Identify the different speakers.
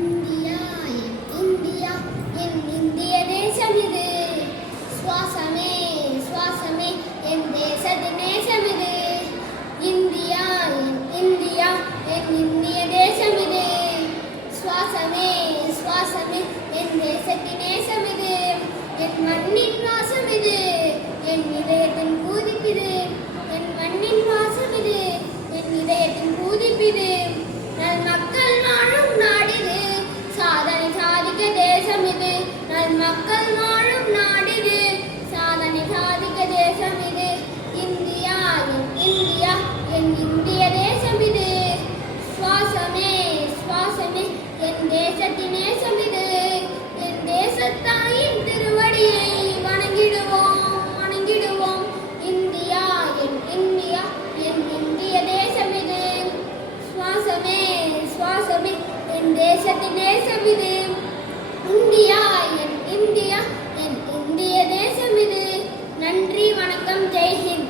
Speaker 1: India என் India என் இந்திய தேசம் இது. சுவாசமே சுவாசமே என் தேசத்து நேசம் இது. இந்தியா என் இந்தியா என் இந்திய தேசம் இது. சுவாசமே சுவாசமே என் தேசத்து நேசம் இது. என் மண்ணின் வாசம் இது. என் இதயத்தின் பூதிப்பிது என் மண்ணின் வாசம் இது. என் இதயத்தின் பூதிப்பிது நல் மக்கள் நாடு வாசமே என் தேசத்தின் நேசம் என் தேசத்தாயின் திருவடியை வணங்கிடுவோம் வணங்கிடுவோம். இந்தியா என் இந்தியா என் இந்திய தேசம் இது. சுவாசமே சுவாசமே என் தேசத்தின் நேசம் இது இந்தியா என் இந்தியா என் இந்திய தேசம் இது. நன்றி வணக்கம் ஜெய்ஹிந்த்